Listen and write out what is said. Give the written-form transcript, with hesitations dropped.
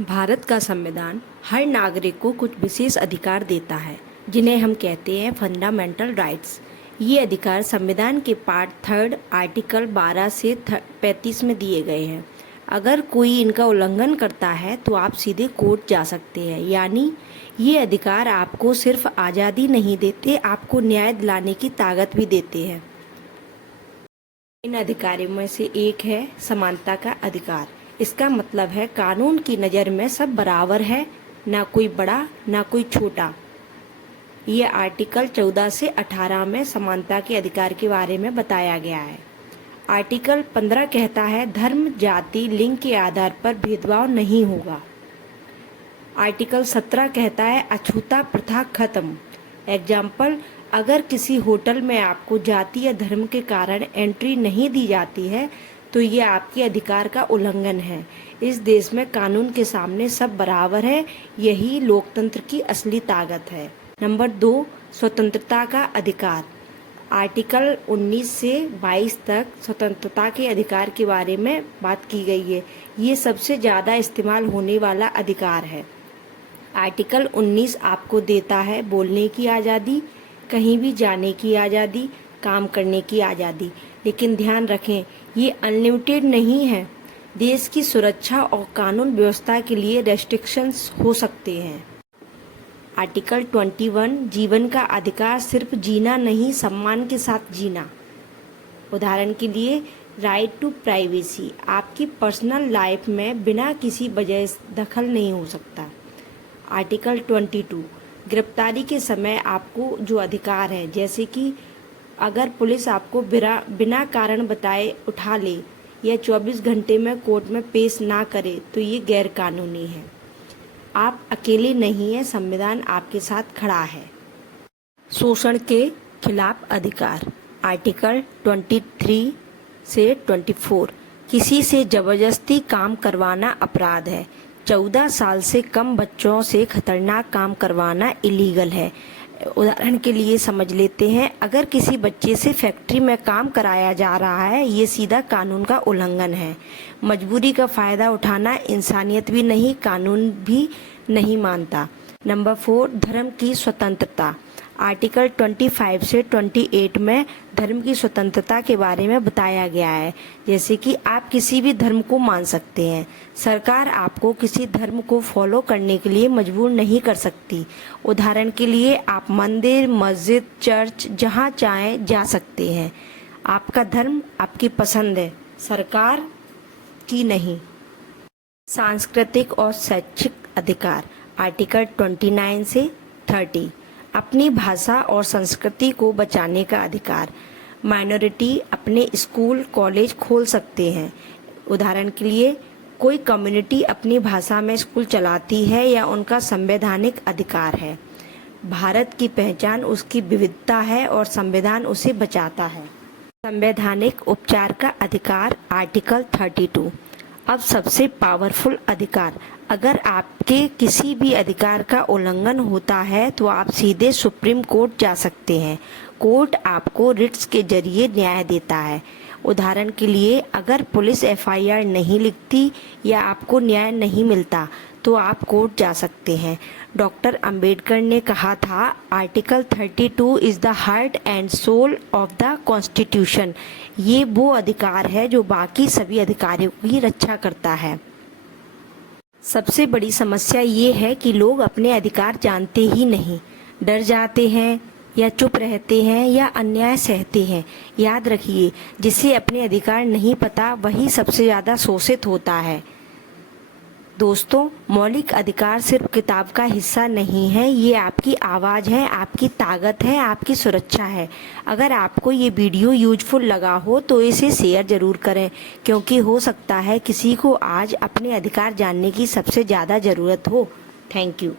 भारत का संविधान हर नागरिक को कुछ विशेष अधिकार देता है जिन्हें हम कहते हैं फंडामेंटल राइट्स। ये अधिकार संविधान के पार्ट 3 आर्टिकल 12 से 35 में दिए गए हैं। अगर कोई इनका उल्लंघन करता है तो आप सीधे कोर्ट जा सकते हैं। यानी ये अधिकार आपको सिर्फ आज़ादी नहीं देते, आपको न्याय दिलाने की ताकत भी देते हैं। इन अधिकारों में से एक है समानता का अधिकार। इसका मतलब है कानून की नज़र में सब बराबर है, ना कोई बड़ा ना कोई छोटा। ये आर्टिकल 14 से 18 में समानता के अधिकार के बारे में बताया गया है। आर्टिकल 15 कहता है धर्म, जाति, लिंग के आधार पर भेदभाव नहीं होगा। आर्टिकल 17 कहता है अछूता प्रथा खत्म। एग्जाम्पल, अगर किसी होटल में आपको जाति या धर्म के कारण एंट्री नहीं दी जाती है तो ये आपके अधिकार का उल्लंघन है। इस देश में कानून के सामने सब बराबर है, यही लोकतंत्र की असली ताकत है। नंबर 2, स्वतंत्रता का अधिकार। आर्टिकल 19 से 22 तक स्वतंत्रता के अधिकार के बारे में बात की गई है। ये सबसे ज़्यादा इस्तेमाल होने वाला अधिकार है। आर्टिकल 19 आपको देता है बोलने की आज़ादी, कहीं भी जाने की आज़ादी, काम करने की आज़ादी। लेकिन ध्यान रखें, ये अनलिमिटेड नहीं है। देश की सुरक्षा और कानून व्यवस्था के लिए रेस्ट्रिक्शंस हो सकते हैं। आर्टिकल 21 जीवन का अधिकार, सिर्फ जीना नहीं, सम्मान के साथ जीना। उदाहरण के लिए राइट टू प्राइवेसी, आपकी पर्सनल लाइफ में बिना किसी वजह दखल नहीं हो सकता। आर्टिकल 22 गिरफ्तारी के समय आपको जो अधिकार है, जैसे कि अगर पुलिस आपको बिना कारण बताए उठा ले या 24 घंटे में कोर्ट में पेश ना करे तो ये गैर कानूनी है। आप अकेले नहीं हैं, संविधान आपके साथ खड़ा है। शोषण के खिलाफ अधिकार। आर्टिकल 23 से 24 किसी से जबरदस्ती काम करवाना अपराध है। 14 साल से कम बच्चों से खतरनाक काम करवाना इलीगल है। उदाहरण के लिए समझ लेते हैं, अगर किसी बच्चे से फैक्ट्री में काम कराया जा रहा है, ये सीधा कानून का उल्लंघन है। मजबूरी का फ़ायदा उठाना इंसानियत भी नहीं, कानून भी नहीं मानता। नंबर 4, धर्म की स्वतंत्रता। आर्टिकल 25 से 28 में धर्म की स्वतंत्रता के बारे में बताया गया है, जैसे कि आप किसी भी धर्म को मान सकते हैं। सरकार आपको किसी धर्म को फॉलो करने के लिए मजबूर नहीं कर सकती। उदाहरण के लिए आप मंदिर, मस्जिद, चर्च जहां चाहें जा सकते हैं। आपका धर्म आपकी पसंद है, सरकार की नहीं। सांस्कृतिक और शैक्षिक अधिकार। आर्टिकल 29 से 30 अपनी भाषा और संस्कृति को बचाने का अधिकार। माइनॉरिटी अपने स्कूल, कॉलेज खोल सकते हैं। उदाहरण के लिए कोई कम्युनिटी अपनी भाषा में स्कूल चलाती है या उनका संवैधानिक अधिकार है। भारत की पहचान उसकी विविधता है और संविधान उसे बचाता है। संवैधानिक उपचार का अधिकार। आर्टिकल 32 अब सबसे पावरफुल अधिकार। अगर आपके किसी भी अधिकार का उल्लंघन होता है तो आप सीधे सुप्रीम कोर्ट जा सकते हैं। कोर्ट आपको रिट्स के जरिए न्याय देता है। उदाहरण के लिए अगर पुलिस FIR नहीं लिखती या आपको न्याय नहीं मिलता तो आप कोर्ट जा सकते हैं। डॉक्टर अंबेडकर ने कहा था, article 32 is the heart and soul of the constitution. ये वो अधिकार है जो बाकी सभी अधिकारों की रक्षा करता है। सबसे बड़ी समस्या ये है कि लोग अपने अधिकार जानते ही नहीं, डर जाते हैं या चुप रहते हैं या अन्याय सहते हैं। याद रखिए, जिसे अपने अधिकार नहीं पता वही सबसे ज़्यादा शोषित होता है। दोस्तों, मौलिक अधिकार सिर्फ किताब का हिस्सा नहीं है, ये आपकी आवाज़ है, आपकी ताकत है, आपकी सुरक्षा है। अगर आपको ये वीडियो यूजफुल लगा हो तो इसे शेयर ज़रूर करें, क्योंकि हो सकता है किसी को आज अपने अधिकार जानने की सबसे ज़्यादा ज़रूरत हो। Thank you.